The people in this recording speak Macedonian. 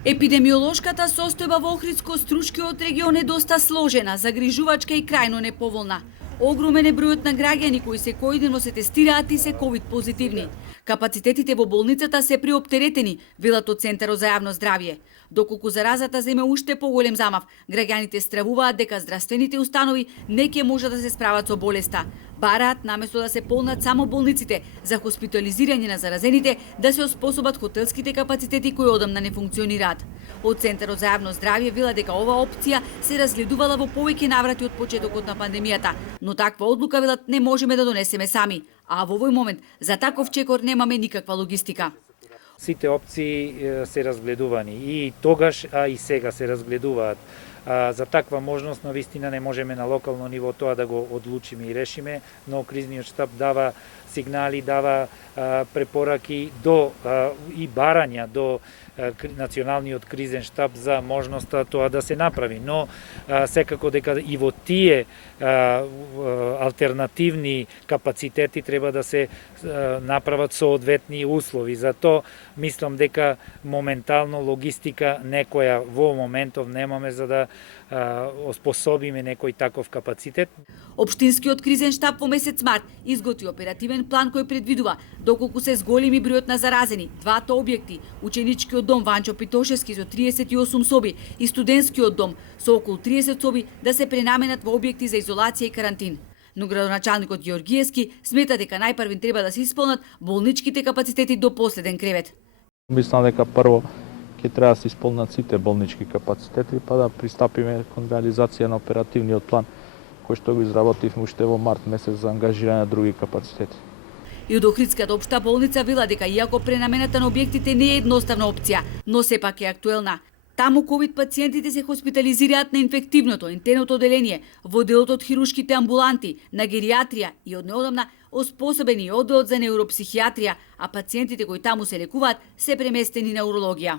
Епидемиолошката состојба во Охридско-Струшкиот регион е доста сложена, загрижувачка и крајно неповолна. Огромен е бројот на граѓани кои секојдневно се тестираат и се ковид позитивни. Капацитетите во болницата се преоптеретени, велат од Центарот за јавно здравје. Доколку заразата земе уште поголем замав, граѓаните стравуваат дека здравствените установи не ќе можат да се справат со болеста. Бараат наместо да се полнат само болниците за хоспитализирање на заразените, да се оспособат хотелските капацитети кои одамна не функционираат. Од Центарот за јавно здравје вела дека оваа опција се разгледувала во повеќе наврати од почетокот на пандемијата, но таква одлука велат не можеме да донесеме сами, а во овој момент за таков чекор немаме никаква логистика. Сите опции се разгледувани и тогаш, а и сега се разгледуваат. За таква можност навистина не можеме на локално ниво тоа да го одлучиме и решиме, но кризниот штаб дава сигнали, дава препораки и барања до Националниот кризен штаб за можноста тоа да се направи. Но секако дека и во тие алтернативни капацитети треба да се направат соодветни услови. Затоа мислам дека моментално логистика некоја во моментов немаме за да оспособиме некој таков капацитет. Општинскиот кризен штаб во месец март изготви оперативен план кој предвидува доколку се зголеми бројот на заразени, двата објекти, ученичкиот дом Ванчо Питошевски со 38 соби и студентскиот дом со околу 30 соби да се пренаменат во објекти за изолација и карантин. Но градоначалникот Ѓоргиевски смета дека најпрвин треба да се исполнат болничките капацитети до последен кревет. Мислам дека прво ќе треба да се исполнат сите болнички капацитети, па да пристапиме кон реализација на оперативниот план кој што го изработивме уште во март месец за ангажирање на други капацитети. И од Охридската општа болница вела дека иако пренамената на објектите не е едноставна опција, но сепак е актуелна. Таму ковид пациентите се хоспитализираат на инфективното, интерното оделение, во делот од хирушките амбуланти, на гериатрија и од неодамна оспособени одделот за невропсихијатрија, а пациентите кои таму се лекуваат се преместени на урологија.